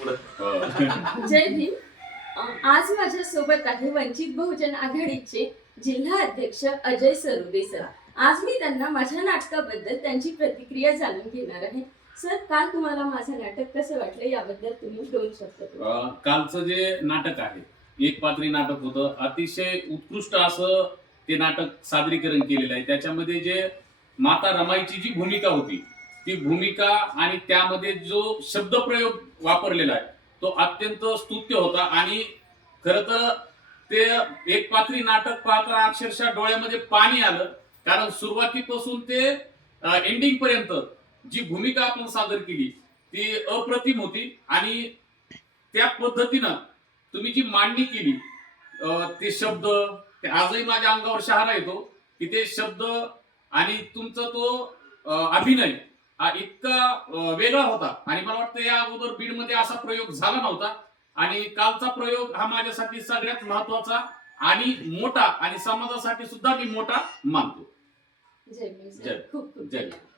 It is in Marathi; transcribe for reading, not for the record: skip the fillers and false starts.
जय भीम. आज माझ्या सोबत आहे वंचित बहुजन आघाडीचे जिल्हा अध्यक्ष अजय सरुदे सर. आज मी त्यांना माझ्या नाटकाबद्दल त्यांची प्रतिक्रिया जाणून घेणार आहे. सर, काल तुम्हाला माझं नाटक कसं वाटलं याबद्दल तुम्ही 2 शब्द बोला. कालचं जे नाटक आहे, एक पात्री नाटक होतं. अतिशय उत्कृष्ट असं ते नाटक सादरीकरण केलेलं आहे. त्याच्यामध्ये जे माता रमाईची जी भूमिका होती, ती भूमिका आणि त्यामध्ये जो शब्दप्रयोग वापरलेला आहे तो अत्यंत स्तुत्य होता. आणि खरं तर ते एक पात्री नाटक पाहताना अक्षरशः डोळ्यामध्ये पाणी आलं, कारण सुरुवातीपासून ते एंडिंग पर्यंत जी भूमिका आपण सादर केली ती अप्रतिम होती. आणि त्या पद्धतीनं तुम्ही जी मांडणी केली, ते शब्द, ते आजही माझ्या अंगावर शहारा येतो की ते शब्द आणि तुमचा तो अभिनय हा इतका वेगळा होता. आणि मला वाटतं या अगोदर बीडमध्ये असा प्रयोग झाला नव्हता. आणि कालचा प्रयोग हा माझ्यासाठी सगळ्यात महत्वाचा आणि मोठा, आणि समाजासाठी सुद्धा मी मोठा मानतो. जय भीम सर. खूप खूप जय. धन्यवाद.